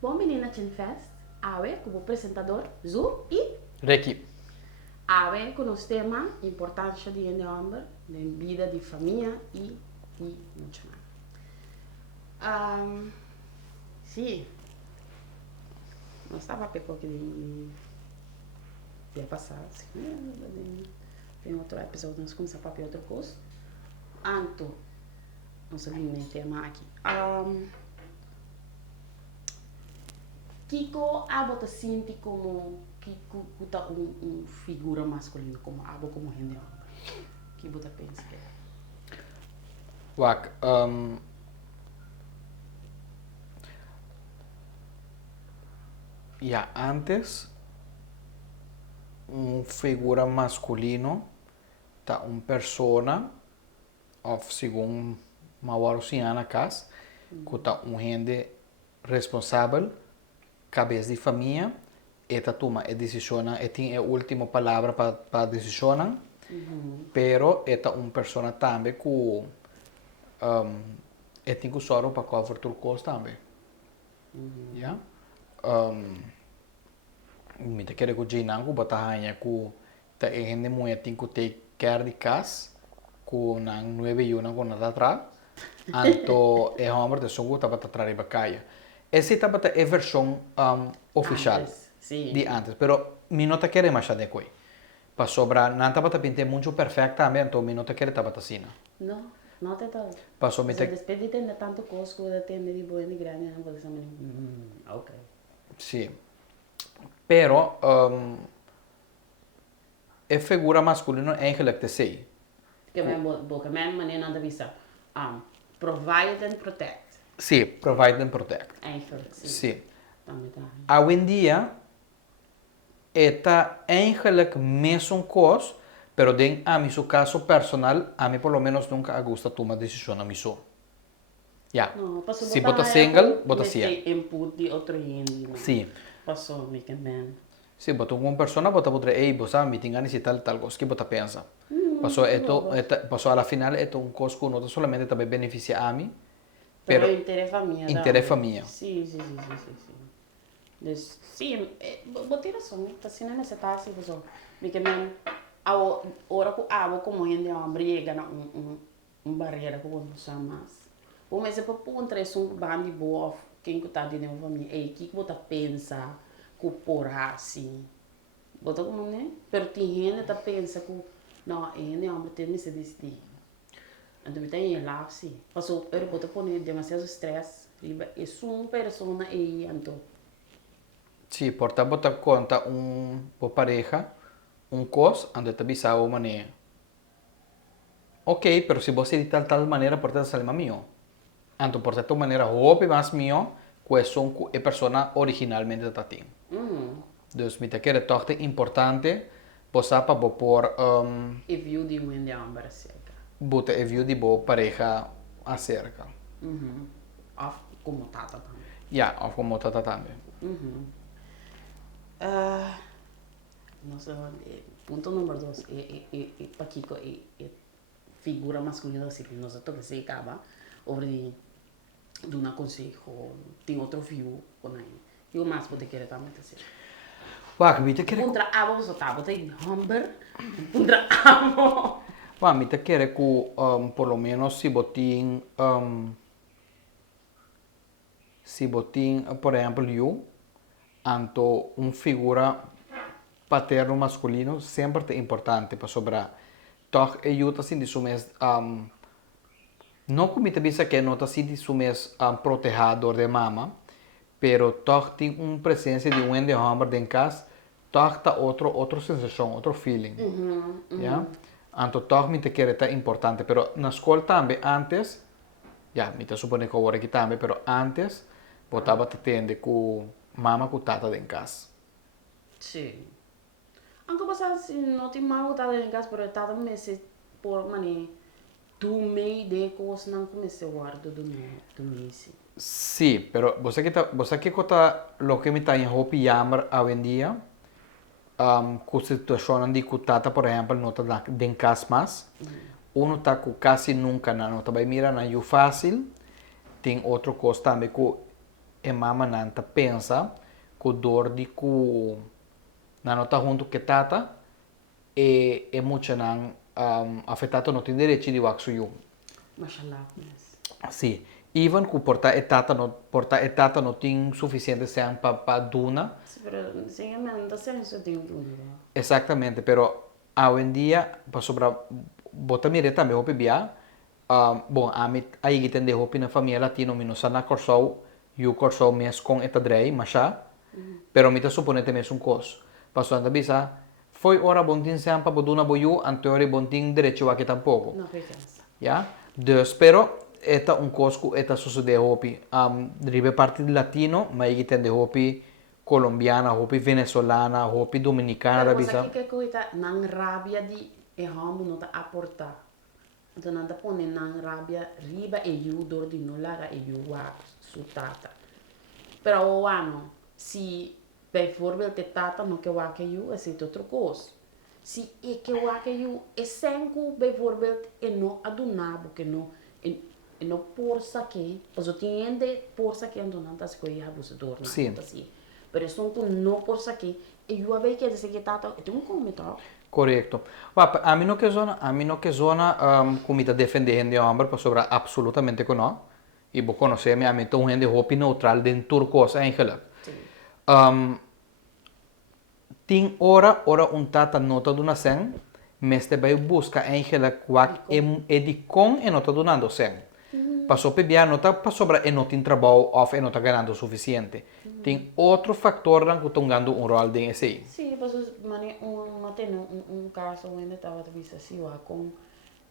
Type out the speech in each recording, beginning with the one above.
Bom menina Chinfest, awe como apresentador Zu e Reiki. awe com os tema importância de homem, de vida de família e muito mais. Sim, nós estava pegou que dia passado, tem outro episódio, nós começamos a ver outra coisa. Anto, nós vimos o tema aqui. Kiko abo te sinti como Kiko tá figura masculina como abo como gente homem. Que você pensa que é? Wak, antes, figura masculino, tá persona, of segundo mawaro siana cas, que tá gente responsável, cabeça de família, eta toma a decisão, e tem a última palavra para decisão, pero eta persona também que e tem que usar para cover tur cost também. Ja? Me te quero que jinan ku batahanha ku ta gente muito tem que take care de casa ku nang 9 yuna ku nada tra anto e homer de sungu ta bata tra riba kaya. Esse ta bata é versão oficial de antes, pero mi nota quero mais de coi. Pa sobra nanta bata pinte muito perfecta também, então mi nota quero ta bata sina. Não, não te tal. Passou me te Despede de tanto cosco da tende de boa de grande, não pode ser ok. Sì, però è figura masculino eigenlijk te sei. Que men boca men maneira não visa. Provide and protect. Sì, provide and protect. Eigenlijk sim. Sì. Também tá. Hoje em dia, está eigenlijk mesmo coisa, pero den a mi su caso personal, a mí por lo menos nunca me gusta tomar decisión a mi so. Ya. No, Si bota single, bota sia. Input di outro hindi. Sì. Passou, me que men. Sì, bota una persona, bota potre, ei, bosa, mi tingani si tal cosa, che bota pensa. Pasó a la final, esto un cosa que no solamente también beneficia a mí, pero interessa a minha. Interessa a minha. Sim. Sim, botei razão, tá sendo nessa taça, pessoal. Me que men, ora que abo como gente é uma briga, barreira que vamos usar mais. O mês é para pôr um bando boa, quem que tá dentro da família, ei, que você pensa que por assim, bota como né? Pero tem gente que pensa que não, ele é homem tem que decidir. Então tem lá sim, passou, pero bota pôr demasiado estresse, e uma pessoa aí então. Sim, porta bota conta pareja, coisa, onde te avisa o maneira. Ok, pero se você de tal maneira, porta salma mio. Então, por tal maneira, hobby mais mio, que são a pessoa originalmente está tem. Então, me te quer toque importante, possa para por E viu de um de homem acerca. Bota e viu de boa pareja acerca. Of como tata também. Ja, of como tata também. Nossa, ponto número 2 para Kiko figura masculina assim, nós estamos se acaba sobre de um conselho, tem outro view com aí. E o mais pode querer também assim. Wacht, me te quer Contra abo só tá, botei hamburger, contra abo. Wa, me te quer que por lo menos si botin, por exemplo, eu, anto figura paterno masculino sempre é importante para sobrar. Toch eu tá sendo sumes não como te pensa que não tá sendo sumes protegedor de mama, pero toch tem presença de de homem em casa, toch tá outro sensação, outro feeling. Ja? Anto toch me te quer tá importante, pero na escola também antes, me te supone que agora aqui também, pero antes botava te tende com mama com tata em casa. Sim. Anche passar assim, não tem mal tá em casa, pero tá também se por maneira tu meio de coisas não comecei a guardar do mês. Sì, però você che cosa lo che mi sta in hopi jammer hoje em dia, com situação de cutata, por exemplo, não tá den cas mas, uno tá com quase nunca não tá vai mira na you fácil, tem outro coisa também que e mama nanta pensa que dor de ku na nota junto que tata e mucha nan afetato no tem direito de waxo you. Mashallah, mas. Sim. Even que porta etata no tem suficiente sem para duna. Sim, pero sim, mas não sei se eu tenho dúvida. Exatamente, pero hoy en día, para sobra, bota mire também o PBA, bom, aí que tem de hopi na família latino, mino sana corsou, e o corsou mes com eta drei, machá, pero mita suponete mes cos. Passou anda bisa, foi ora bontin sempre boduna boyu, anteori bontin direito aqui tampouco. Não pensa. Ja? Dus, pero eta cosco eta sucede hopi. Ribe parte latino, ma aí tem de hopi colombiana, hopi venezolana, hopi dominicana da Pero você bisa. que coisa não rabia de erramo não tá aportar. Então não tá pondo não rabia riba e eu dor de não larga e eu a sutata. Pero o ano, se bijvoorbeeld de tata não que wake you, é outra coisa. Se é que wake you, é senku bijvoorbeeld e não adunabo que não e não porsa que, pois eu tinha de porsa que ando não tá se coi abusador não Sim. assim. Pero são com não porsa que e eu aveia que dizer que tata, eu tenho como tá. Correcto. A mim não que zona comida defendendo o homem para sobrar absolutamente que não. E vou conhecer a mim então gente hopi neutral dentro turcos eigenlijk. Sim. Tem ora tata nota do nascen, mas te vai buscar eigenlijk quak e de com e nota do nando sen. Passou PBA nota para sobrar e não tem trabalho ou e não está ganhando o suficiente. Tem outro fator que estão ganhando rol de SI. Sim, pois mane tem caso onde estava de vista assim, com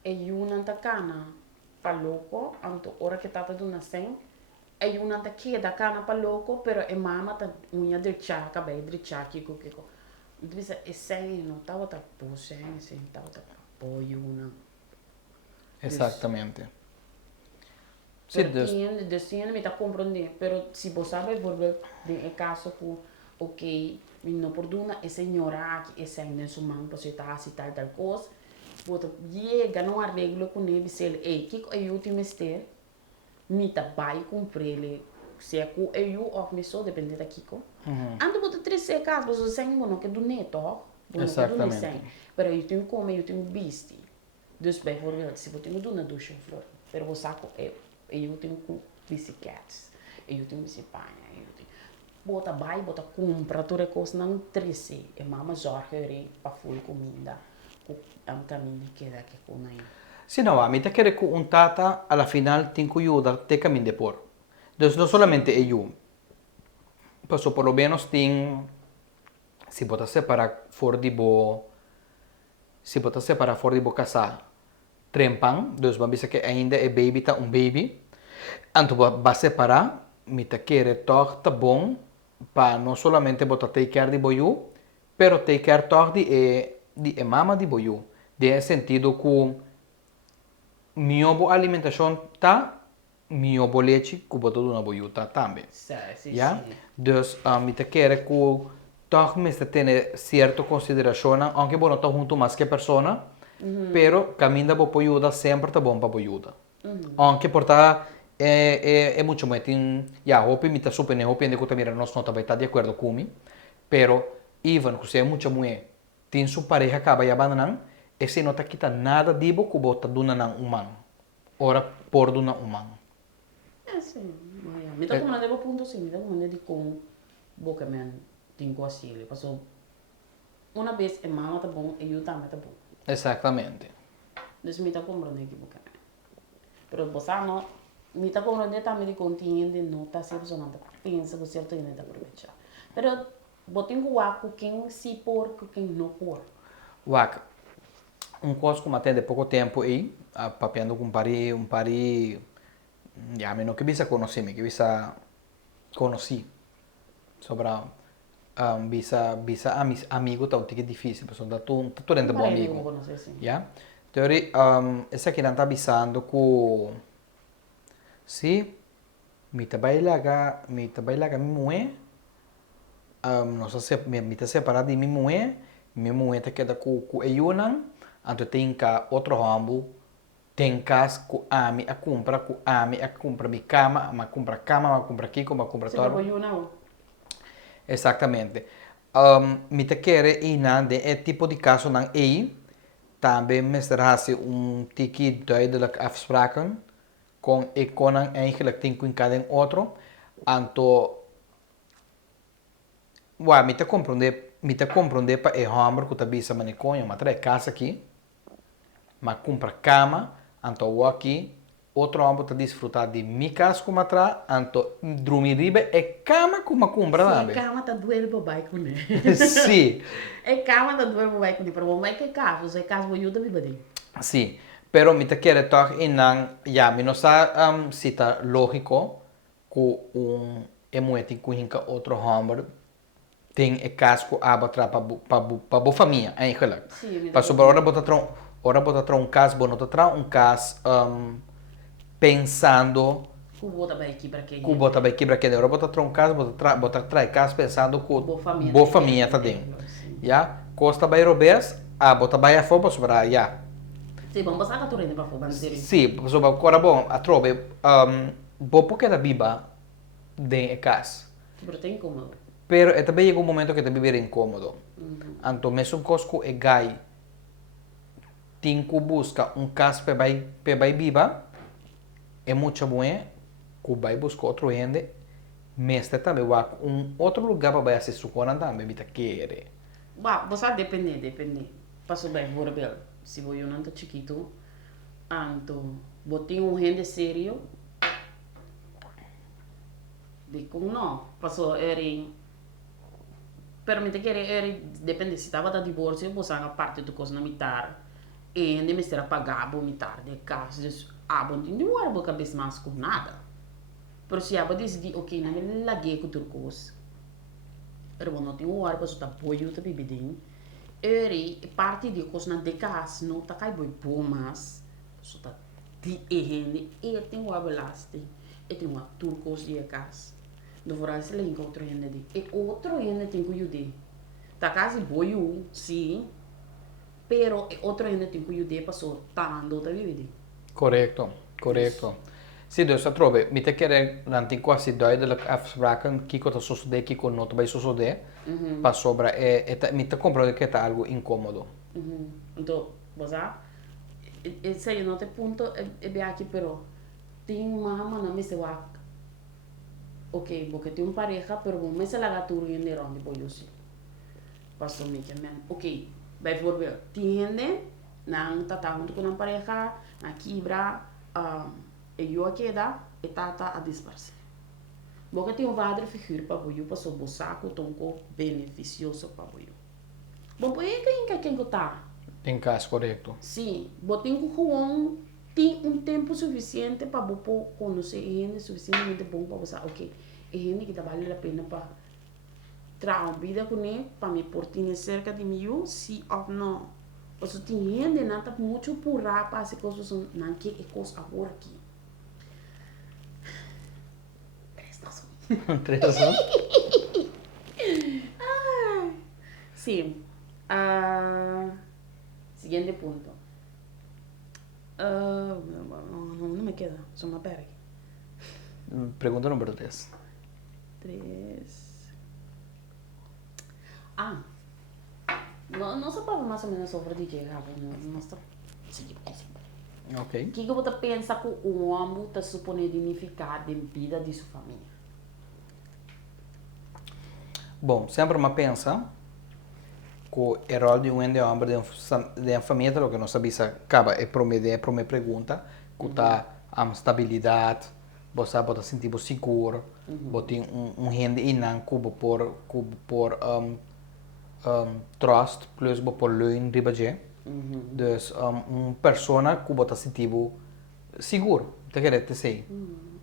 e eu não tá cana para louco, anto ora que tata do nascen, e eu não tá queda cana para louco, pero e mama tá unha de chá, cabelo de chá que kiko. Então é sem não tava tá posen, sem tava tá apoio não. Exatamente. Sim, Sim, Deus. tinha me tá compreendendo, pero se você sabe por de caso que ok, não por duna é senhora aqui é sem nem sua mãe para você tá assim tal coisa, bota chega não arreglo com ele se ele ei que é o último ester, me tá vai cumprir ele se é com eu ou me só depende da Kiko. Ando bota três casos, você sem não que do neto, Exatamente. pero eu tenho como eu tenho bisti. Dus bijvoorbeeld, se você tem duna ducha flor, pero você saco eu tenho com bicicletas, eu tenho bicicleta, eu tenho bota vai, bota compra, toda coisa não trece, e mama zorga para full comida, com caminho que dá que com aí. Sim, não, a mim te quer que tata, alla final, tem que ajudar te caminho de por. Então, não somente eu. Passo por lo menos tem, se botar separar fora de bo, se botar separar fora de bo casar, trempang, dus vamos dizer que ainda é baby, tá baby. Anto vai separar, me te quer toch tá bom, para não somente botar take care de boiú, pero take care toch de mama de boiú. De sentido que minha alimentação tá, minha leite que botar na boiú tá também. Sim, Ja? Dus me te quer que toch me te ter certa consideração, aunque bom não tá junto mais que persona, pero caminha bo poiuda sempre tá bom para poiuda. Aunque porta é muito mais tem já hopi me tá super ne hopi ande que mira nós não tá vai estar de acordo comigo, pero even que você é muito mulher, tem sua pareja acaba e abandonando, esse não tá quita nada de bo que bota duna nan humano. Ora por duna humano. É sim, me tá como devo ponto sim, me tá como de com boca men tenho assim, passou uma vez é mama tá bom e eu também tá bom. Exatamente. Dus me tá compreendendo que boca. Pero você não me tá compreendendo também de contiende não tá sempre só nada pensa que certo ainda tá aproveitar. Pero botem o aco quem se por quem não por. Wak, coisa que matei de pouco tempo aí, papeando com um pari, já menos que bisa conheci, que bisa conheci, sobre bisa amigo tá um tique difícil, pessoal, tá tudo dentro bom amigo, já? Teori, essa aqui não tá avisando que se me trabalha lá minha mulher, não sei se me tá separado de minha mulher tá queda com eu não, então tem que outro ramo tem casa que a compra mi cama, ma compra kiko, ma compra Se todo. para eu não. Exactamente. Me te quer ina de tipo de caso nan ei, também me será tiki duidelijk afspraken con ik konan eigenlijk tinko in cada outro, anto me te compreende para e hammer que tabisa maniconha, mas trai casa aqui, mas compra cama, anto o aqui, outro homem está desfrutar de mi casa como atra, anto dormir riba e cama como compra Sim, também. cama tá doendo pro bairro, né? Sim. É cama tá doendo pro bairro, né? Para o bairro que é casa, você casa vai ajuda bibadinho. Sim, pero me te quiere toch inang, ya, mi no sa cita lógico que emoeti kuhinka outro hammer tem e casco aba tra pa bo família, eigenlijk. Sim, me dá Pa sobre ora bota tra um cas bo nota tra um cas pensando Cubo também aqui para quem que bota vai quebra que ora bota tra um cas bota tra cas pensando que bo família tá dentro. Ya, costa vai robes, a bota vai a foba sobre ya. Sim, vamos passar a turenda para fora, bandeira. Sì, sobre ancora bom, a trove, bo porque da biba de cas. Pero tem como. Pero e também chega um momento que te viver incômodo. Anto mesmo cosco e gai, tinco busca um cas pe vai biba, é muito bom, que vai buscar outro gente, mas também vai outro lugar para vai assistir o coran também, me querer. Bah, você depende. Passo bem, vou rebel. Se vou eu não tá chiquito, anto, botei gente sério, de como não, passou, era permite que era, depende se estava da divórcio, você a parte do coisa na mitad, e ainda me será pagar a mitad de casa, bom, não era boa cabeça mais com nada. Pero se aba decidi, ok, na me laguei com turcos, era bom, não tem hora para você apoio, tá bebidinho, era parte de coisa na de casa, não tá cai boi bom, mas, você tá de errende, e tem o abelaste, e tem uma turcos de casa. Do voral se lembra outro ainda de. E outro ainda tem que ajudar. Tá quase boiu, sim. Pero outro ainda tem que ajudar passou tanando tá vivendo. Correcto, correcto. Sì, dus dat trobe, mi te kere lantin quasi duidelijk afspraken, kiko ta sucede, kiko not vai sucede, pa sobra, mi te compro que tá algo incómodo. Então, você esse aí não tem ponto é bem aqui, pero tem uma mana me se va. Ok, porque tem pareja, pero me se la gaturu en de ronde boiu sim. Passou me que men. Ok, vai por ver. Tiene nang tata junto com a pareja, na quebra, e eu queda e tata a disparse. Porque tem um vadre figura para boiu, passou bo saco tonco beneficioso para boiu. Bom, por que quem tá? Em caso, correto. Sim, botem com tem tempo suficiente para você conhecer gente suficientemente bom para você, ok, é gente que vale a pena para trazer uma vida com ele, para me portar cerca de mim, sim ou não. Você tem gente que está muito por lá para as coisas não que é coisa agora aqui. Prestação. Prestação? Sim. Siguiente ponto. Não me queda, só uma pera aqui. Pergunta número 3. 3. Não sabia mais ou menos sobre o que é, não está. Ok. O que você pensa que o homem está supondo dignificar de vida de sua família? Bom, sempre me pensa que o rol de um homem de uma família, o que não sabia se acaba é para minha pergunta, que está a estabilidade, você pode sentir seguro, você tem gente inang que por trust plus por leun ribaje. Dus persona que você sentir seguro, te quer dizer.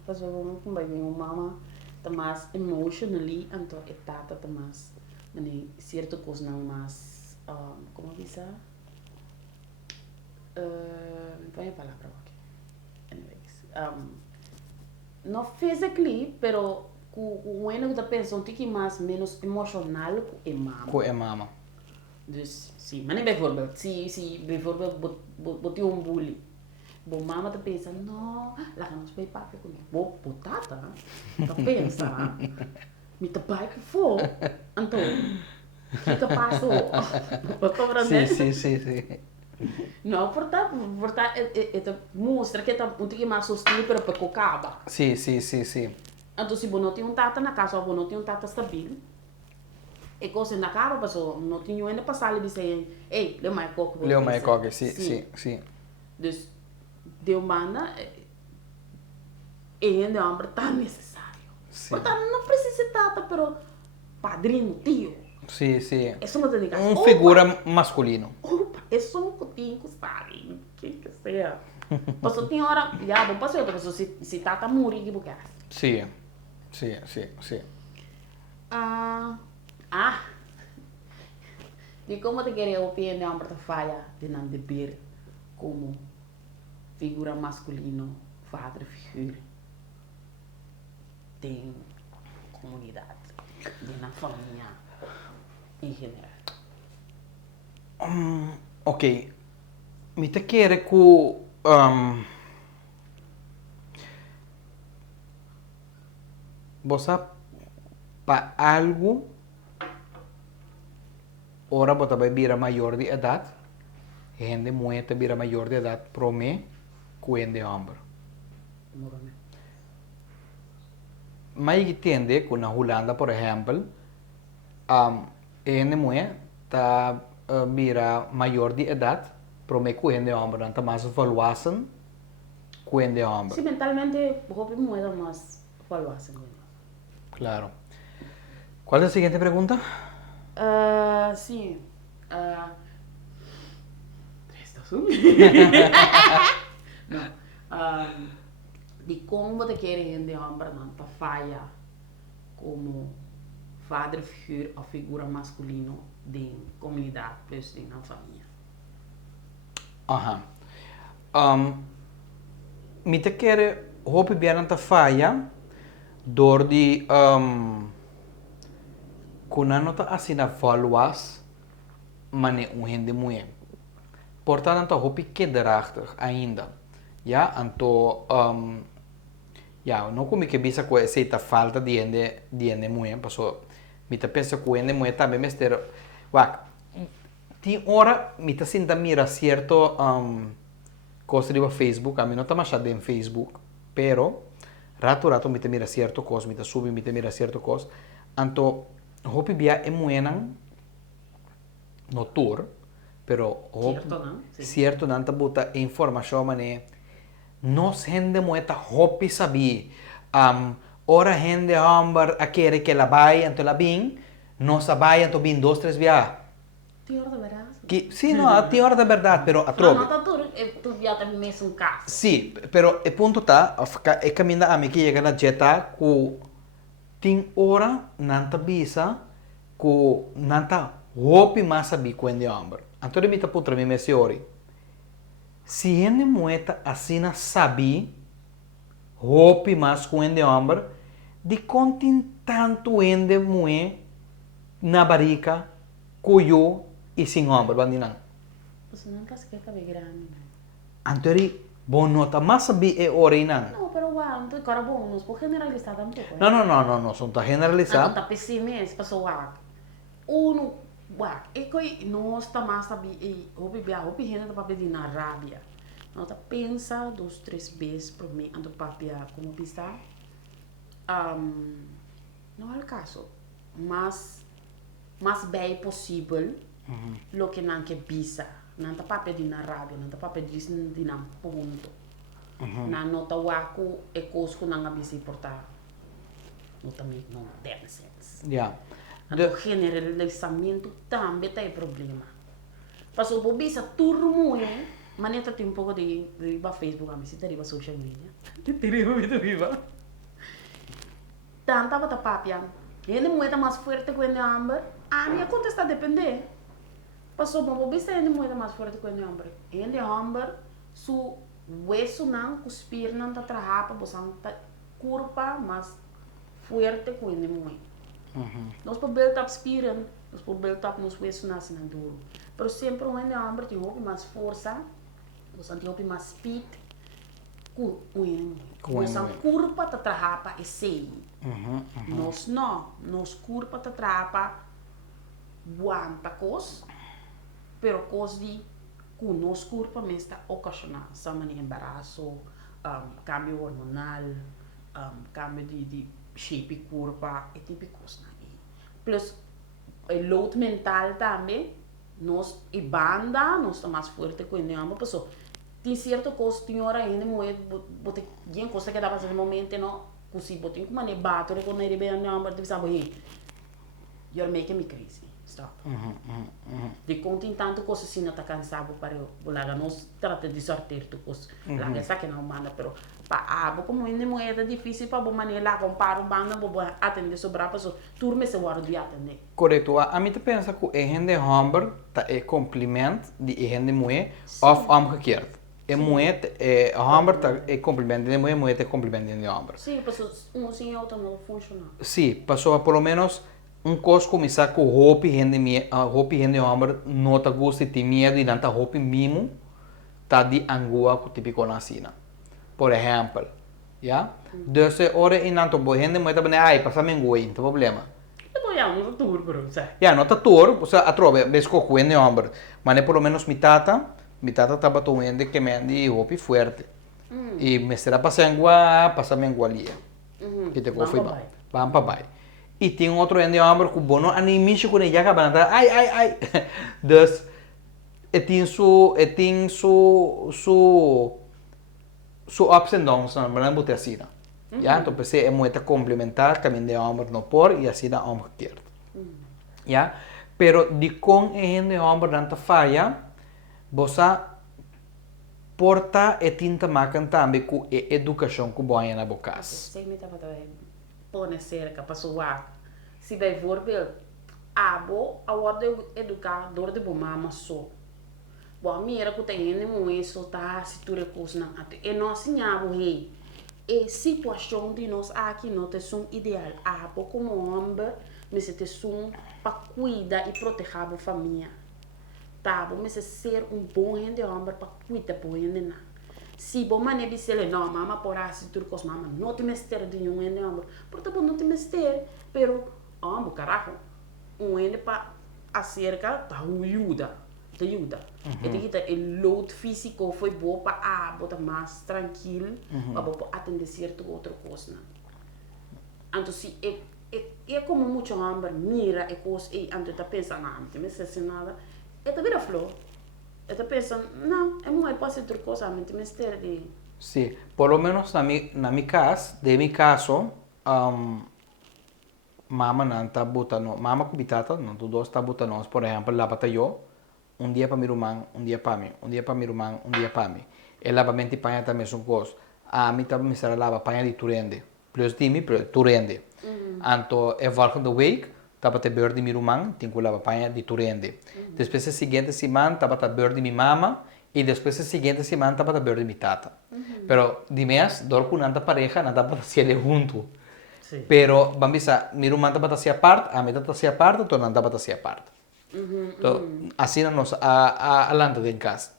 Mas vamos com bem uma mama tá mais emotionally, então é tata tá mais, mas certo coisa não mais, como diz põe a palavra aqui. Anyways, não physically, pero o eno da pessoa tem que mais menos emocional que mama. Que é mama. Dus sim, mas nem bijvoorbeeld, se bijvoorbeeld botei bully, Bom, mama tá pensa, não, lá que nós vai papi com bom, potata, tá pensa, me tá pai que for, então, que passou, eu tô Sim, aprendendo. sim, sim, sim. Não, portanto, mostra que tá um pouquinho mais sustento para que acaba. Sim, sim, sim, sim. Então, se você não tem um tata na casa, ou não tem um tata stabil, e coisa na cara, passou, não tinha ainda passar ali dizer, ei, lê mais coco, vou Leo dizer. Maikoge, sim, Sim. sim, sim. Então, deu mana, e ainda é um tão necessário. Sim, Portanto, não precisa ser tata, pero padrinho, tio, sim, sim. é só uma dedicação. Um figura masculino. Opa, é só um cotinho que sabe, o que seja. Passou, tem hora, já, bom, passou outra pessoa, se tata muri, que bugar. Sim, sim, sim, sim. Ah, ah, de como te querer opinar de uma falha de não dever como figura masculino, padre, figura, tem comunidade, de na família, em geral. Ok. Me te quer que você para algo ora você vai virar maior de idade, gente muito vira maior de idade, para mim, que é homem. Morome. Mas entende que na Holanda, por exemplo, gente muito tá vira maior de idade, para mim que é homem, não está mais valuação que é homem. Se mentalmente, houve moeda mais valuação. Claro. ¿Cuál es la siguiente pregunta? Sim. Estás Não. De como te querem de homem não tá falha como padre figura ou figura masculino de comunidade, plus de na família. Ajá. Mi te quer hopi biaran ta falha door di kunano ta asina valuas mane un hindi muye. Portanto, hopi kinderachtig ainda. Ja, anto ja, no come che bisa que se ta falta di ende muye, paso mi te pensa que ende muye también mester wak. Ti ora mi te sinta mira cierto cosa riba Facebook, a mí no está más en Facebook, pero rato me te mira cierto cosa, me te sube, me te mira cierto cosa. Anto, hopi bia e muenan no tour, pero Certo, não? Sim. cierto nanta buta informação mané, nos gente mueta hopi sabi, ora gente ambar a querer que la vai, anto la bin, no sabai, anto bin 2-3 via. Tem hora da verdade. Que, sí, no, tem hora da verdade, pero a Não, trobe. não tá tudo, tu já tem mesmo caso. Sì, però il punto sta, è cammina a me che llega la jetta ku tin ora nanta bisa ku nanta hopi masa bi quende amber. Antore mi ta putra mi mesi ori. Si ene mueta asina sabi hopi mas quende amber di contin tanto ende mue na barica kuyo e sin amber bandinan. Você não tá se quer caber grande, né? Antori bonota masa bi e ori nan. Não, pero uau, então agora bom, nós por generalizar tampoco. No, sono da Não, generalizzare. tá pessimista, passou uau. Uno, uau, e coi nós tá mais sabe, e houve bia, houve gente tá pedir na rábia. Nós tá pensa 2-3 vezes por mim, ando papia como pensar. Não é o caso, mas bem possível lo que não que bisa. Não tá papia de na rábia, não tá papia de na ponto. Na nota waku e cosco não abisi portar. Não também não tem senso. Ja. O generalizamento também tem problema. Passou por bisa turmo mas nem tem um pouco de riba Facebook, a mim se tem social media. Tem riba muito riba. Tanta bata papia. Ele moeda mais forte que o amber. A minha conta está a depender. Passou por bisa ele moeda mais forte que o amber. Ele amber su hueso não cuspir não tá trahapa, você tá curva mas forte que o moeda. Nós por build up spieren, nós por build up nos hueso nasce duro. Pero sempre o hambre tem mais força, você tem mais speed, cu uene Com nós uene. curpa ta trapa e sei nós não nós curpa ta trapa buanta cos pero cos di cu nós curpa me está ocasionar sama ni embaraço cambio hormonal cambio de shape curpa e tipo coisa plus o load mental também nós e banda nós está mais forte com ele ama pessoa tem certo coisa tem hora ainda moed bote alguém coisa que dá para no momento não così bote como ne bato com ele bem não mas deve saber you're making me crazy stop de conta em tanto coisa assim não tá cansado para o laga nós trata de sortear tu coisa laga essa que não manda pero pa como ainda moeda difícil para bom maneira lá compara um banda bom atender sobrar pessoa turma se guarda de atender Correto. A mim te pensa que é gente hamburger tá é complemento de é gente moe of omgekeerd. É moed hamburger tá é complemento de moe é complemento de hamburger. sim pessoa um sem outro não funciona Sim, passou pelo menos coisa começar com hopi gente hamburger não tá gosto de medo e não tá hopi mimo tá de angua com típico na sina. Por exemplo, ja? Dus ora in aantal bohende moet hebben ai passa mengo in, problema. depois é um tour bro sai Ja, não tá tour, você atrove besco cuende hombre, mas pelo menos mi tata tava toende que me andi hopi fuerte. E me será passa mengo ali. Que te foi bom. Vamos para bai. E tem outro ende hombre que bono animiche com ele acaba ai. Dus e tem su ups and downs na maneira bote assim, ja, então pensei é muito complementar também de homem no por e assim na omgekeerd, ja, pero de com é de homem não tá falha, você porta e tinta maken também com a educação que boa na boca. sei me tava também pone cerca passou a se vai voorbeeld abo a ordem educador de bomama só bom mira que tem ele muito tá se tu recursos não até e nós sinhamos rei e situação de nós aqui não tem um ideal abo como homem me se tem um para cuidar e proteger a família tá bom me se ser bom gente homem para cuidar por ele não se bom mané bisele não mama por assim tudo cos mama não te mester de um gente homem porque bom não te mester pero homem carajo ele para acerca tá ajuda te ajuda. E te quita o load físico foi bom para botar mais tranquilo, para poder atender certo outra coisa. Então se é como muito hambre, mira e coisa e então tá pensando não, tem mais assim nada. E tá vira flor. E tá pensando não, é muito pode ser outra coisa, mas tem mais ter de. Sim, por lo menos na mi caso, mama não tá botando, mama com bitata, não tu dois tá botando, por exemplo, lá para eu dia para meu irmão, dia para mim, dia para meu irmão, dia para mim. E lavamento de panha também são coisas. A mim também me será lava panha de turende. Plus de mim, plus turende. Então, é volgende week, tava te beurre de meu irmão, tem que lavar panha de turende. Depois, a seguinte semana, tava te beurre de minha mama, e depois, a seguinte semana, tava te beurre de minha tata. Pero, de mês, dor com nada pareja, nada para ser junto. Pero, vamos dizer, meu irmão tava te ser parte, a minha tata ser parte, então nada para ser parte. Então, assim nós alanta em casa.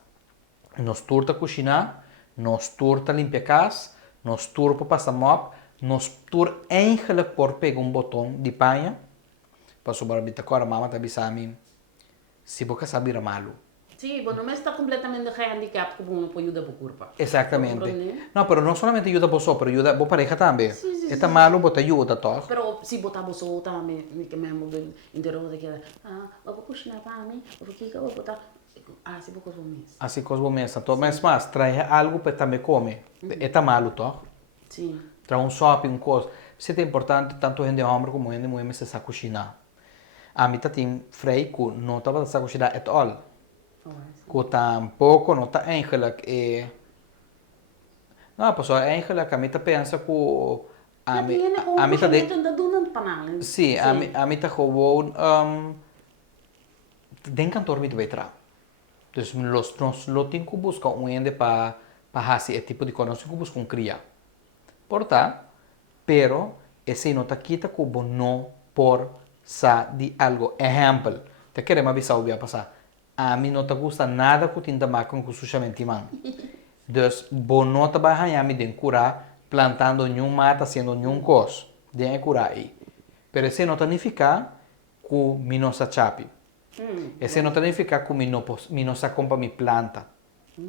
Nós turta cozinhar, nós turta limpar casa, nós turta passar mop, nós turta eigenlijk por pegar botão de panha, para sobrar bita agora, mama tá bisa mim, se boca sabe malo. Sim, bom, não está completamente handicap como não pode ajudar para o corpo. Exatamente. Não, pero não somente ajuda você, pero ajuda a pareja também. Está malo, bota ajuda, toh. Pero se botar você também, que mesmo do interior daquela, vou cozinhar para mim, vou que eu vou botar, se vou cozinhar mesmo. Assim coisa boa mesmo. Então, mas traz algo para também comer. Está malo, toh. Sim. Traz shopping, coisa. Isso é importante, tanto gente homem como gente mulher, mas se cozinhar. A mim tá tem freio que não estava a cozinhar at all. Que tampouco não está eigenlijk não, pessoal, eigenlijk a mim tá pensa que a mim tá de sim, a mim tá gewoon den cantor me vai tra. Dus nós lo tem que buscar ende para fazer esse tipo de coisa, que buscar cria. Porta, pero esse não tá quita que não por sa de algo. Exemplo, te queremos avisar o que vai passar. A mim não te gusta nada que tinta marcam com sujamente man. Dus, não tá barranhando de curar, plantando nenhum mata, sendo nenhum cos. De curar aí. Pero esse não significa que mi não sa chapi. Esse não significa que mi não sa compra mi planta.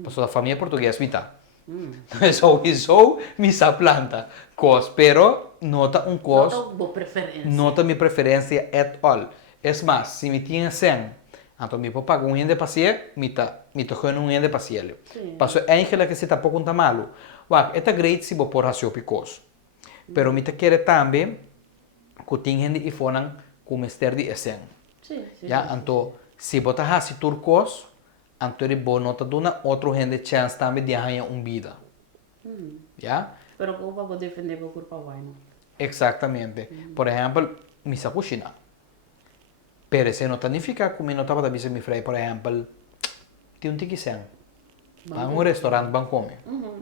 Porque a família portuguesa vita. Então, mi sa planta. Cos, pero nota um cos. Nota boa preferência. Nota minha preferência at all. Es mais, se me tinha 100, então me pode pagar um yen de passeio, me ganha um yen de passeio. Passo é que se tá pouco tá malo. Wak, é great se você por racio picos. Pero me quer também que tem gente e foram com mister de esen. Sim, Ya, então se você hasi turcos, então ele bom nota dona outro gente chance também de ganhar vida. Ya? Pero como para poder defender o corpo vai, não? Exatamente. Por exemplo, me sa cozinhar. Pero se não significa que não estava da bisa me frei, por exemplo, tem um tiquisem. Van um restaurante, van comer.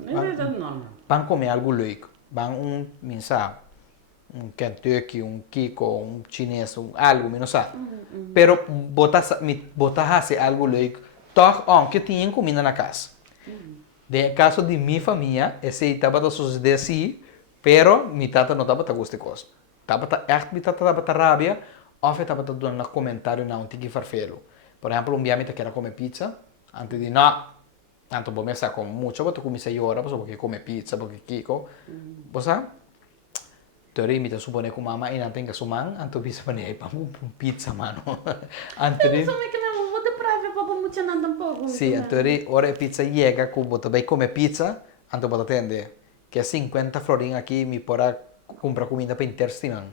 É normal. Van comer algo leuk. Van minsa, Kentucky, Kiko, chinês, algo, não sabe. Pero botar hace algo leuk, toch aunque tinha comida na casa. De caso de minha família, esse estava da suceder assim, pero mi tata não estava a gostar de coisa. Mi tata estava a rabia, of estava a dar um comentário não tinha que farfelo. Por exemplo, dia me queria comer pizza, antes de não, tanto vou começar com muito, vou começar a chorar, porque comer pizza, porque Kiko, você? Teori mi supone que mama e não tem que sumang, anto bisa pa niya ipang pizza mano. Anteri. Só me que não vou de praia para muito não tampouco. Sì, anteri ora pizza llega que bota vai come pizza, anto bota tende que 50 florin aqui mi pora comprar comida para intestinan.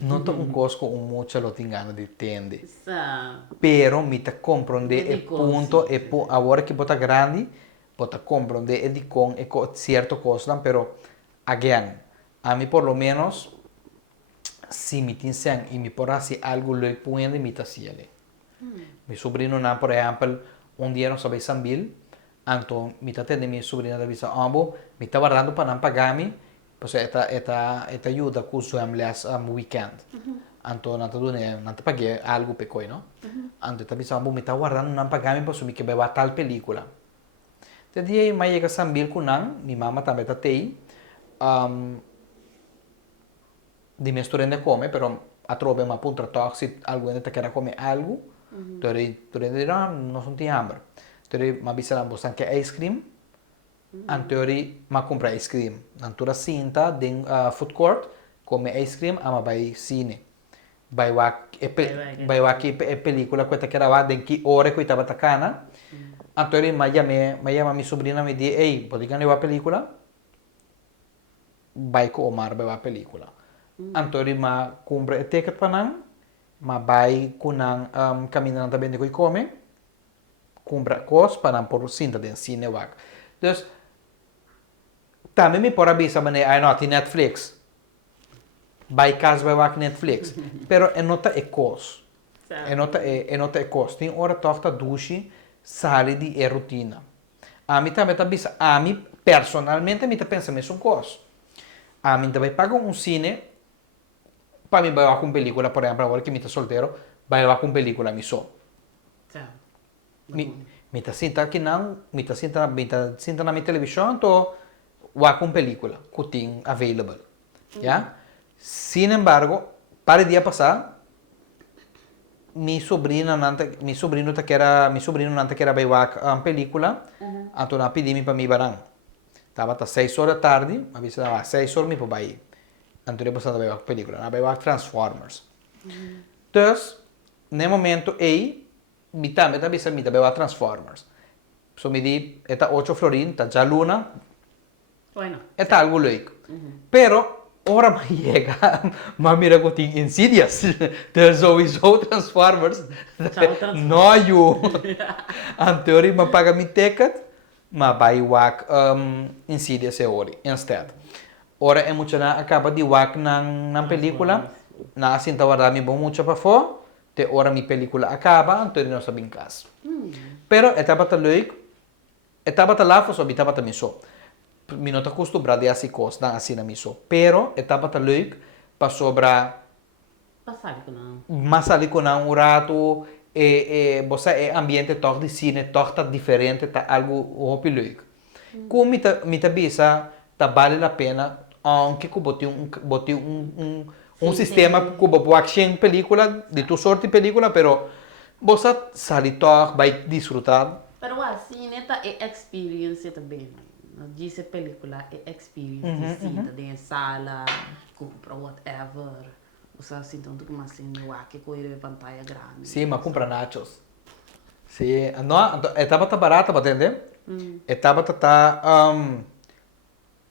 Não tô um cosco um mucho lo tingano de tende. Pero mi ta comprende e punto e agora que bota grande, bota comprende e di con e certo costan, pero again a mí por lo menos, si me dicen y me por así algo lo pueden imitar. Mi sobrino, por ejemplo, un día no sabe Sambil, entonces mi tata de mi sobrina de visa ambo, me está guardando para no pagarme, pues esta ayuda con su empleas weekend. Entonces, no te pagué algo pecoy, ¿no? Entonces, esta visa ambo me está guardando no pagarme, pues me que vea tal película. Entonces, día me llega Sambil con mi mamá también está ahí. Di me studente come, però a trove ma appunto toxic algo che quer come algo, tori dirà non sono ti hambre. Tori ma bisogna anche ice cream. Antori ma compra ice cream. Antura sinta den food court come ice cream ama vai cine. Vai wa che pellicola questa che era den chi ore qui tava tacana. Antori ma chiama mi sobrina mi di ehi, potrei va pellicola? Vai con Omar va pellicola. Antori ma compra e ticket pa nang, ma vai con nang caminando também de come, compra cos pa nang por cinta den cine wak. Dus, também me por abisa mane ai no ti Netflix. Vai casa vai wak Netflix. Pero é nota e cos. É nota e cos. Tem hora torta dushi, sale di e rotina. A mim também abisa, a mim personalmente me tá pensando isso um cos. A mim também paga um cine. Para mim, vai com película, por exemplo, agora que me está solteiro, vai com película, me só. Me está sentado aqui não, me está sentado na minha televisão, então vai com película, que tem available, já? Sin embargo, para o dia passado, mi sobrino não quer ver a película, então não pedi para mim barang. Estava às 6 horas da tarde, me avisava às 6 horas me para ir. Antes de ver a película, não veio Transformers. Então, no momento aí, me também está avisando me a Transformers. So me di, está 8 florin, está já luna. Bueno. Está algo leuk. Pero, ora mais chega, mas mira que tem Insidious. Então, sowieso Transformers. Não eu. Anterior, me paga mi ticket, mas vai wak Insidious é hora, instead. Ora é muito na acaba de wak na película, na assim tava me bom muito para fora, te ora mi película acaba, então não sabe em casa. Pero etapa tá leuk, etapa tá lá foi etapa tá miso. Mi não tá acostumado a assim coisas, assim na miso. Pero etapa tá leuk para sobra passar com não. Mas ali com um rato você é ambiente toch de cine, toch tá diferente, tá algo hopi leuk. Como me bisa, tá vale a pena, aunque que boti um Sim, sistema sim. que pode achar película, de tu sorte película, pero você sabe vai desfrutar. Pero assim, neta é experience também. Não disse película, é experience. De cinta, de sala, compra, whatever. Você assim, tanto como assim, no que coisa pantalla grande. Sim, mas compra nachos. Sim, não, estava tá barata, para entender? Estava tá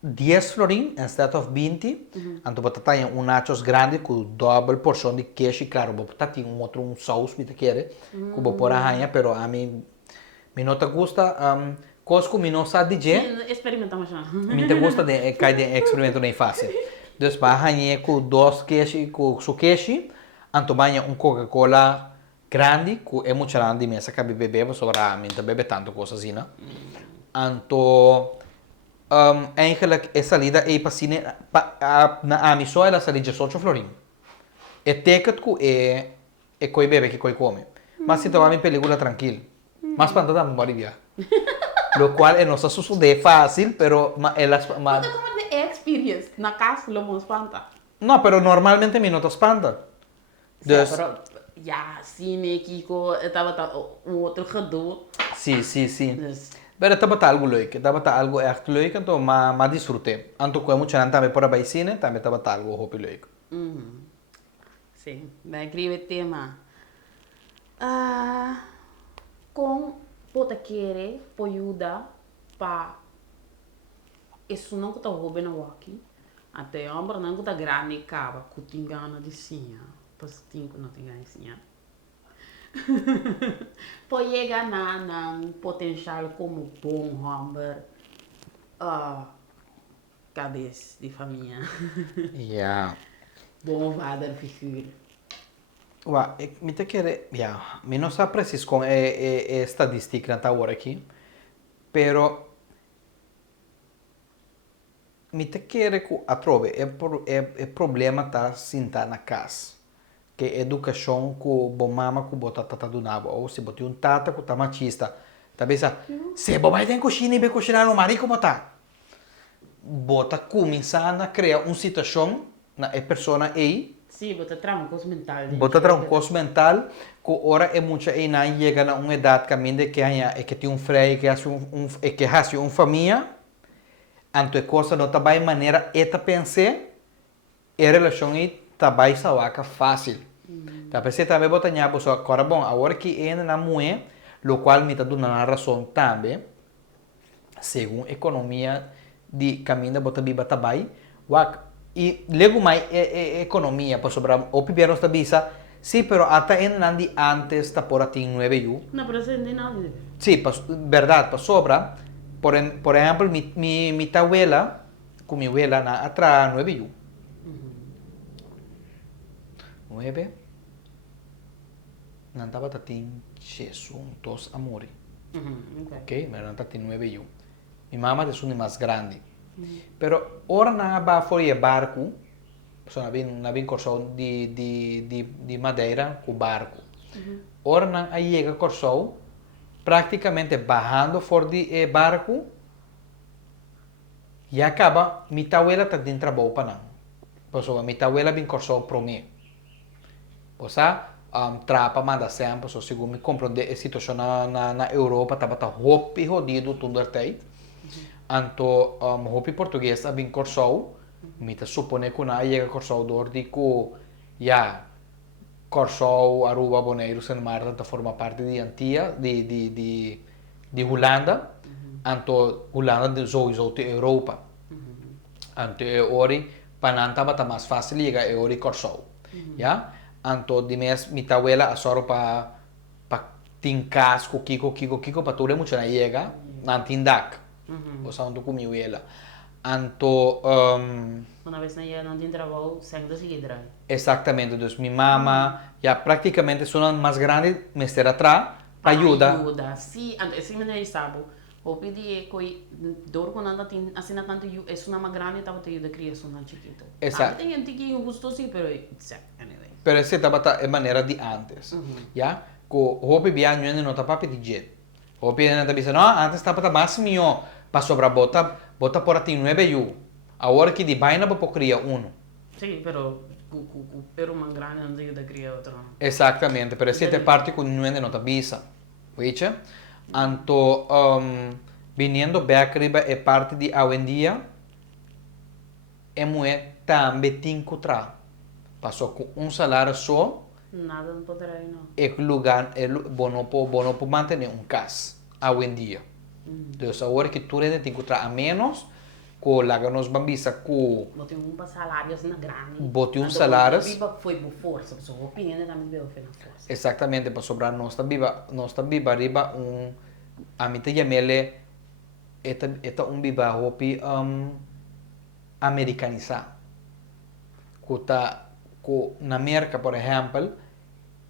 10 florin instead of 20. Então, você tem nachos grande com double porção de queijo e claro, você tem outro sauce, se quer, que você pode arranhar, pero a mim não te gusta, cosco me não sabe dizer. Sim, experimentamos já. Me te gusta de cai de experimento nem fácil. Então, para arranhar com dois queijos, com su queijo, então banha Coca-Cola grande, que é muito grande, mesa que bebe, sobre a mim bebe tanto coisa assim, né? Então, eigenlijk é salida e passine na amiso ela salida 18 florin. É ticket que é coi bebe que coi come. Mas se tava em película tranquilo. Mas para andar não vale lo cual no se sucede fácil, pero Mas é como de experience. Na casa, lo mo espanta. no, pero normalmente me nota espanta. Sim, Dus, pero ja, cine, Kiko, estava outro gedoe. sim. Dus, Pero estava algo leuk, estava algo echt leuk, então ma disfrutei. Anto que muito gente também para ir cine, também estava algo hobby leuk. sim, bem incrível tema. Com pode querer ajuda para isso não está hobby na waki. Até ombra não está grande cava, que tem gana de sinha. Pois tem que não tem gana de sinha. Pode chegar na potencial como bom homem, cabeça de família. Ja. Bom vaderfiguur. Wa, ik me te quere, ja, me não sabe preciso com estatística na hora aqui, pero me te quere que a trove é problema tá sentar na casa. Que educação que bo mama que bota tata do nabo ou se bote tata que tá machista. Tá pensa, se bo vai tem cozinha e be cozinhar no marido como tá. Bota começar a criar situação na persona aí. Sim, botar trancos mental. Bota trancos mental que ora é muita aí não chega a uma idade que que é que tem freio que hace família. Anto é coisa não tá bem maneira eta pensar e relação aí tá bem sawaca fácil. Tá pensando também botar nha pues agora bom, agora que é na moe, lo qual me tá dando a razão também. Segundo economia de caminho bota biba tá bem, e lego mais economia para sobrar o primeiro está bisa, sim, pero até en nandi antes tá por ating 9 yu. Não, pero você não nada. Sí, verdade, para sobra, por exemplo, mi abuela, com minha abuela na atrás 9 yu. 9 não estava tating Jesus, dos amores. Ok, mas não tating 9 yu. Mi mamá é uma mais grande. Pero ora na ba foi barco, so na bin corso de madeira com barco. Ora na aí chega corso, praticamente bajando fora de barco, e acaba mi abuela tá dentro da bopa não. Posso mi abuela bin corso pro mim. Posa trapa manda sempre, so segundo me compro de situação na Europa tava tá hopi jodido tudo até. Anto hopi português bin corso, me tá supone que na chega corso dor de que já Corso, Aruba, Bonaire, San Marta forma parte de Antia, de Holanda. Anto Holanda de sowieso de Europa. Anto ori pananta bata mais fácil liga e ori Corso. Ja? Anto di mes mitawela asoro pa tinkas ko kiko pature mucho na llega nantindak. O sa anto kumiwela. Anto Uma vez não tem trabalho, sem de seguir drive. Exatamente, dus minha mama já praticamente são mais grande, me estar atrás, ajuda. Ajuda, sim, assim me sabe. O pedi que dor quando anda tem assim na tanto é uma mais grande estava te ajuda criança na chiquito. Exato. Tem gente que gostou sim, pero anyway. Pero essa estava a maneira de antes, já? Que o hopi bianho ainda não estava para pedir. Hopi ainda estava dizendo, não, antes estava mais melhor, para sobrar bota por ti 9 yu. Agora que de baina para criar uno. Sí, pero pero más grande no te ayuda cría otro. Exatamente, pero essa é parte que não é nota bisa. Veja? Anto, viniendo back riba é parte de hoje em dia, é muito também tem que tra. Passou com salário só, Nada no poderá ir, no. é lugar, é bono por manter casa, hoje em dia. Então, agora que tu tem que tra a menos, com laga nos bambisa, com Botei salários na grande. Botei salários. Viva foi por força, pessoal. Opinião também veio foi na força. Exatamente, para sobrar nossa biba riba a mim te chamele eta biba hopi americanizar. Na América, por exemplo,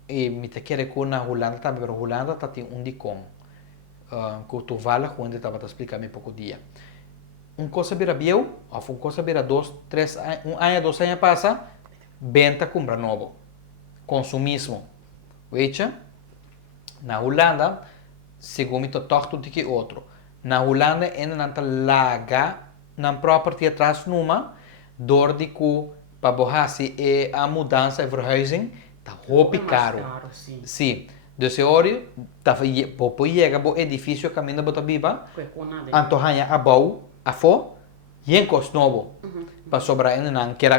e me te quer que na Holanda também, pero Holanda tá tem dicom. Que tu vala quando estava te explicar me pouco dia. Coisa vira bieu, ou coisa vira 2, 3 ano, 2 anos passa, venta compra novo. Consumismo. Veja? Na Holanda, segundo o toque de que outro. Na Holanda, ainda não está laga, na property atrás numa, dor de que para borrar-se é a mudança e verhuizing, está roupa caro. Sim. Sim. Dus hoje, para chegar ao edifício, caminho para Biba, Antohanha a bau, a fo, e em costo novo. Para sobrar ainda não quer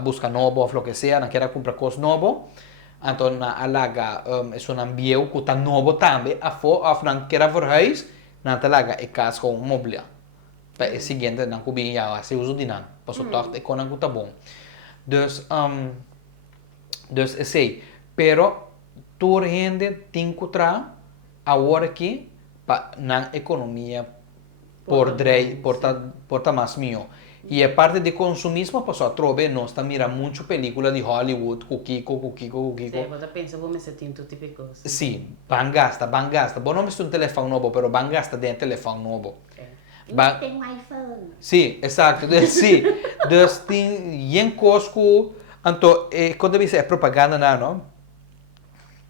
buscar novo, ou o que seja, não quer comprar coisa novo. Então, na alaga, é um ambiente que está novo também, a fo, não quer verhuis, na alaga é casa com mobília. Para o seguinte, não combina já, se usa de não. Para o toque, é com não está bom. Dus, é assim, pero, tu rende tem que tra agora que na economia porta mais mio. E a parte de consumismo, passou a trove, nós está mira muito película de Hollywood, Kiko. Sim, você pensa, vou me sentir tudo tipo de coisa. Sim, bangasta. Bom, não é um telefone novo, pero bangasta de telefone novo. Eu tenho um iPhone. Sim, exato. Sim, dus tem em cosco, então, quando você é propaganda, não?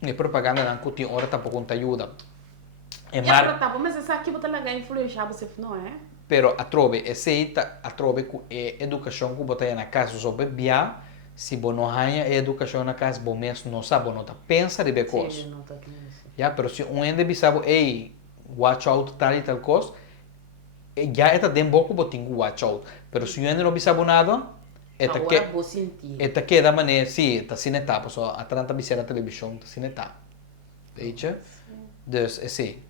E propaganda não cuti ora tampouco te ajuda. Mas você sabe que você laga influenciar você não é? Pero a trove é educação que você na casa sobre bia, se você não ganha educação na casa, você mesmo não sabe, não tá pensa de coisa. Sim, não tá aqui. Já, pero se ende sabe, ei, watch out tal e tal coisa, já é tem pouco você tem que watch out. Pero se ende não sabe nada, agora vou sentir. Eta que da maneira, sim, está cineta, pessoal, a tranta bisera televisão, está cineta. Veja? Dus, é sim.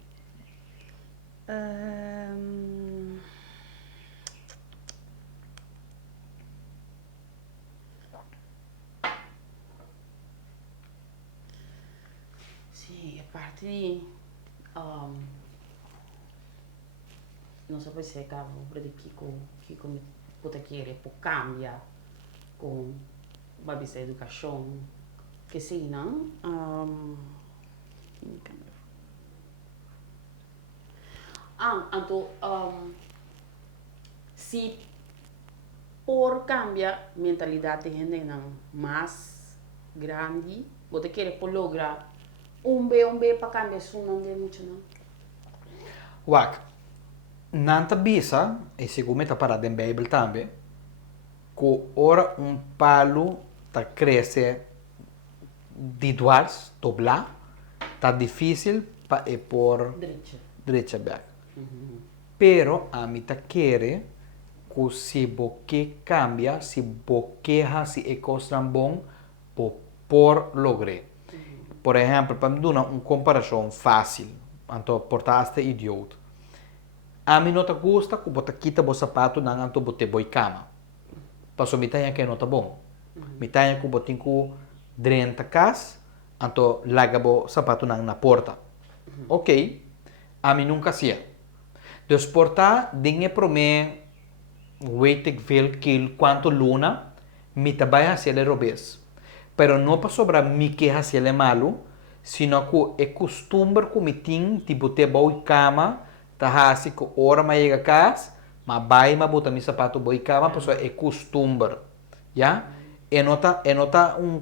Sim, a parte de... não sei se é cabo, para de que puta querer, por cambiar com a educação, que sim, não? Então, se por cambiar mentalidade de gente não mais grande, você quer por lograr um B para cambiar isso não é muito não. Wak, nanta bisa, e segundo está parado em Bíblia também, que ora palo tá cresce de duas, doblar, tá difícil para ir por direita back. Pero a mim tá querer que se você cambia, se você se é coisa bom, por lograr. Por exemplo, para me dar uma comparação fácil, então portaste idiota. A mim não te gusta que você quita o sapato na então você boi cama. Passo me tenha que não tá bom. Me tenha que você tem que dentro da casa, então larga o sapato na porta. Ok, a mim nunca sia. Dus porta dinge pro me weight veel kil quanto luna me trabalha hacia el robes. Pero não para sobrar me que hacia el malo, sino que é costume que me tem tipo te boi cama, tá assim que hora mais chega a casa, mas vai mas botar meu sapato boi cama, pessoa é costume, já? E nota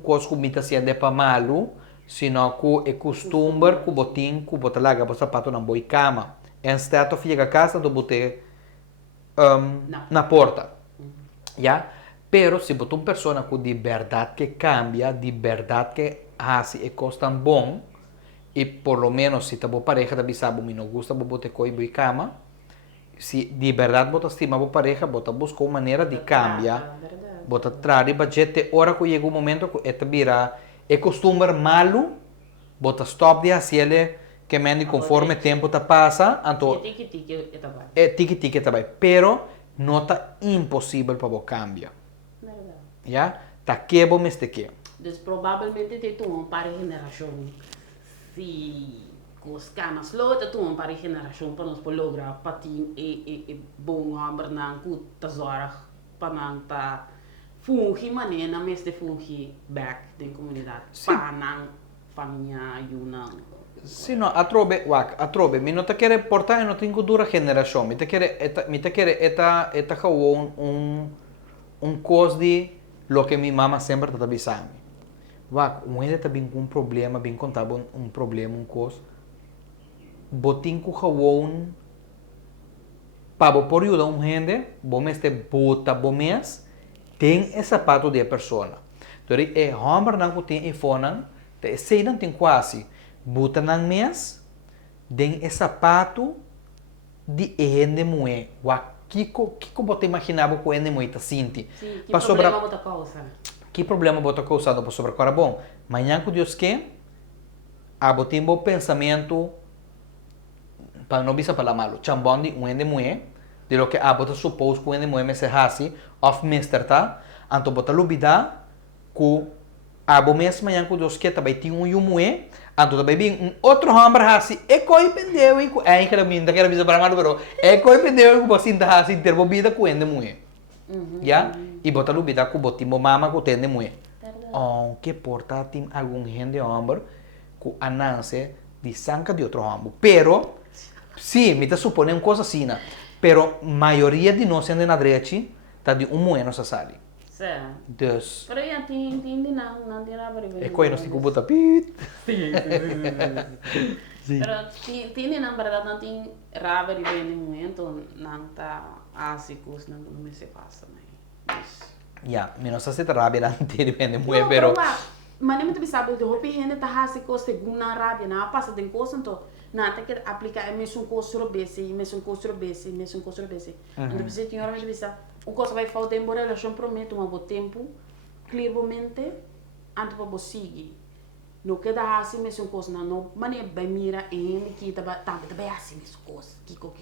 coisa que me tá sendo para malo, sino que é costume que botin que botar larga o sapato na boi cama. Instead of llegar a casa, do bote na porta. Ya? Pero se botar uma pessoa com de verdade que cambia, de verdade que hace e costa bom, e por lo menos se tá boa pareja, da sabe, me não gosta, botar coisa boa cama, se de verdade bota estima boa pareja, bota buscar uma maneira de cambiar, bota trazer budget, hora que chega o momento que é virar, é costume malo, bota stop de fazer que mende conforme o tempo tá passa, então é tiki-tiki também, pero não está impossível para você cambiar. Ya, tá que bom este que. Dus probabilmente te tu um par geração se os camas lota tu um par geração para nos lograr patin e bom amber nang ku tazora para nang ta fungi maneira mesmo fungi back da comunidade para nang família yuna. Sì, no, a trobe, mi non ti chiede portare non tengo dura generazione, mi ti chiede eta gewoon un cos di lo che mi mamma sempre ti avvisami. Wak, quando ti bin un problema, bin contavo un problema, un cos, botin ku gewoon pa bo por ayuda un gente, bo me este bota bo mes, tem e sapato de persona. Tori e hammer nang ku tem e fonan, te sei não tem quase buta nang mes, den e sapato de ende moe. Wa kiko bota imaginava com ende moe ta sinti. Que problema bota causa? Que problema bota causado para sobre agora bom? Manhã com Deus que a botim bo pensamento para não bisa para malo. Chambondi um ende moe, de lo que a bota supôs que o ende moe me se hasi of mister ta, anto bota lubida ku a bo mesmo manhã com Deus que também tinha um moe. Anto também vem outro hammer hasi e coi pendeu e é que minda que era bisa para malo pero e coi pendeu e você ainda hasi terbo vida com ende moe. Ya? E bota lubida com botimo mama com ende moe. Aunque porta tim algum gente hammer com ananse de sanca de outro hammer. Pero sim, me tá supondo coisa assim, pero maioria de nós ande na direita tá de moe nossa sali. Certo. Dus. Pero ya tindi não tem nada a ver. É coi nós temos que botar pit. Sim. Pero tindi na verdade não tem raba de bem no momento, não tá assim cos não me se passa, mas. Ya, mi non so se rabia l'antieri vende moe, pero. Mas nem muito sabe, de roupa gente tá assim cos segunda rabia, não passa tem coisa então. Não, tem que aplicar mesmo curso robesse, mesmo curso robesse, mesmo curso robesse. Então você tem hora de pensar, o curso vai faltar embora a relação promete um bom tempo, claramente, antes para você seguir. Não queda assim mesmo curso, não, mas nem vai mirar em que tá bem assim mesmo curso, kiko.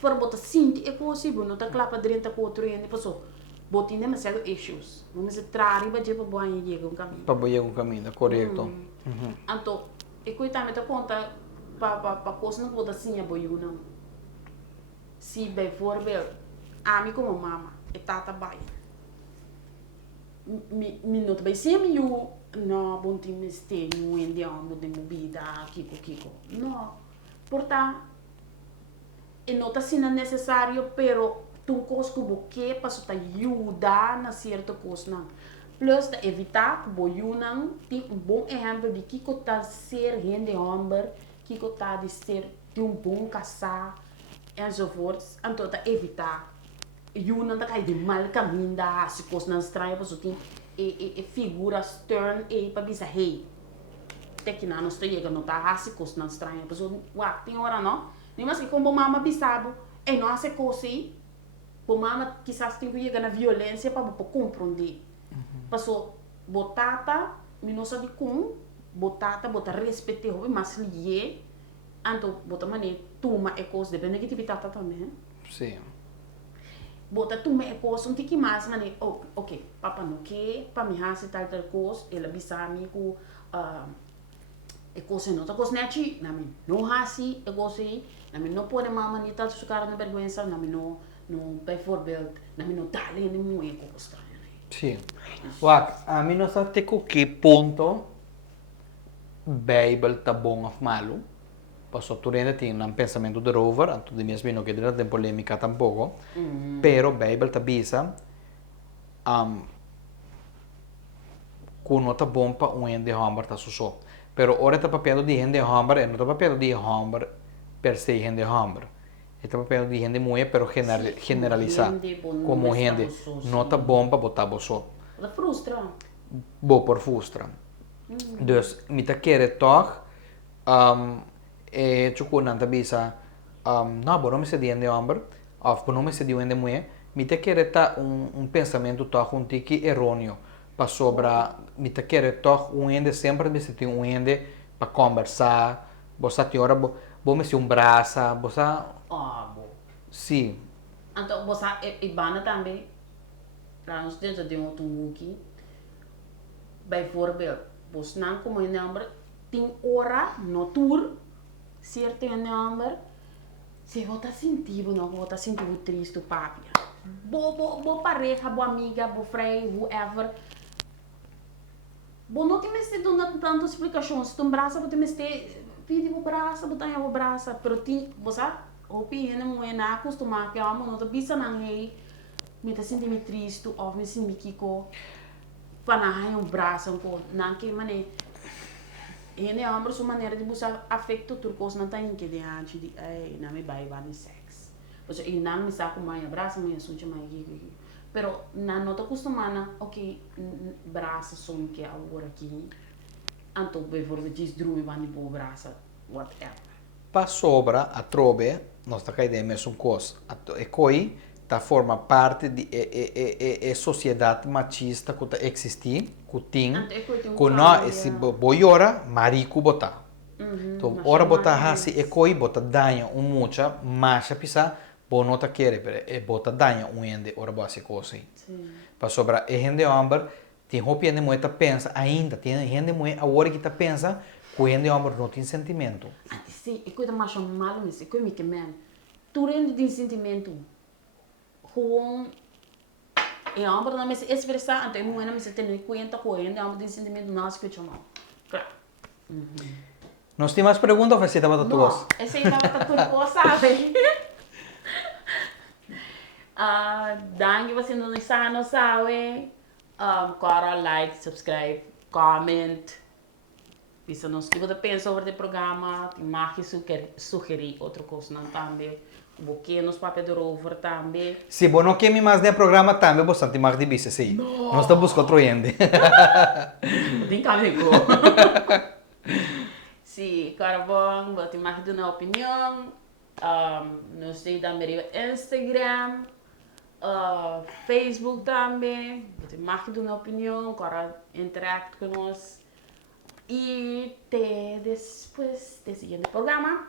Para botar sinto é possível, não tá clapa dentro com outro e passou. Botem demasiado issues, vamos entrar e bater para boa e chega um caminho. Para boa um caminho, correto. Então, e coitado, me conta para coisa não pode assim a boiu não. Se bem for ver, a mim como mama, e tata bai. Me não também se me eu não bom time este no endiamo de movida kiko. Não, portanto, e não tá sendo necessário, pero tu coisa que você para te ajudar na certa coisa não. Plus de evitar que boiu não tem bom exemplo de kiko tá ser gente homem que está de ser de bom caçar enzovoort, então tá evitar e não tá de mal caminho da se coisa não estranha para tem e figura stern e para dizer hey até que não estou chegando tá se coisa não estranha para tem hora não nem mais que como mama bisabo e não se coisa por mama quizás tem que chegar na violência para compreender passou botata minosa de com bota respeite o mas lhe anto bota mané tuma e coisa de negatividade também sim bota tuma e coisa um tique mais mané ok papa não que para me hasi tal coisa ela bisami com e coisa não tá coisa neti na mim não hasi e coisa na mim não pode mama nem tal sucar na vergonha na mim não by voorbeeld na mim não tá ali nem muito coisa sim a mim não sabe até que ponto Bible tá bom ou malo. Passou tu ainda tem um pensamento de rover, anto de mesmo não que tem polêmica tampouco. Pero Bible tá bisa kuno tá bom para um ende hammer tá suso. Pero ora tá papel de ende hammer, não tá papel de hammer per se ende hammer. Este papel de gente muy, pero generalizar. gente, Como não gente, está só, não tá bom para botar você. Da frustra. Bo por frustra. Dus, me tá querer toch, chucu nanta bisa, não, bom, não me cedi de homem, of, bom, não me cedi de mulher, me tá querer tá pensamento toch um tique errôneo, para sobra, me tá querer toch ende sempre me senti ende para conversar, você tem hora, bom me se braço, você, Ah, bom. sim, Então, você ibana também, para nós dentro de um tumulto, bijvoorbeeld, você não como em number, tem hora, notur, certo em number, se você está sentindo, não, você está sentindo triste, papi. Boa pareja, boa amiga, boa friend, whoever. Bom, não tem mais dando tanta explicação. Se tu braça, você tem ter pedi o braço, botar o braço, pero tem, você, opinião não é nada acostumado que a mão não tá bisa não é, me tá sentindo triste, ou me sentindo kiko, para não um braço, não que maneira. E é a sua maneira de buscar afeto, turcos não tem que de antes de, não me vai de sexo. Porque e não me saco mais abraço, me assunto mais aqui. Pero não tô acostumada, ok, braço som que agora aqui. Então, por diz drumi van de boa braço, whatever. para sobra, a trobe, nós tá caindo mesmo coisa, e coi, tá forma parte de sociedade machista que tá existir, que tem, que não, esse boiora, marico botar. Então, ora botar assim, e coi, botar danha, mucha, macha pisa, bo não tá querer, e botar danha, ende, ora boa se coisa. Para sobra, e gente homem, tem roupa gente mulher tá pensa, ainda, tem gente mulher, a hora que tá pensa, que gente homem não tem sentimento. Sim, e coisa mais mal, mas é coisa que man, tu rende de sentimento, gewoon, e a homem não me se expressar, então mulher não me se ter conta com ele, a homem de sentimento não se escuta mal, claro. Nós temos mais perguntas, ou você tá batendo Não, esse aí tava tudo sabe. Danke você não sabe, cara, like, subscribe, comment. Se não escreva de pensa sobre o programa, mais que sugerir outra coisa não também. Porque nos papéis de rover também. Se você não quer mais de programa, também você tem mais de bicho, sim. Nós estamos buscando outro ende. Tem que amigo. Sim, cara, bom, você tem mais de uma opinião. Nós temos também Instagram, Facebook também. Você tem mais de uma opinião, cara, interacte conosco. E até depois do seguinte programa.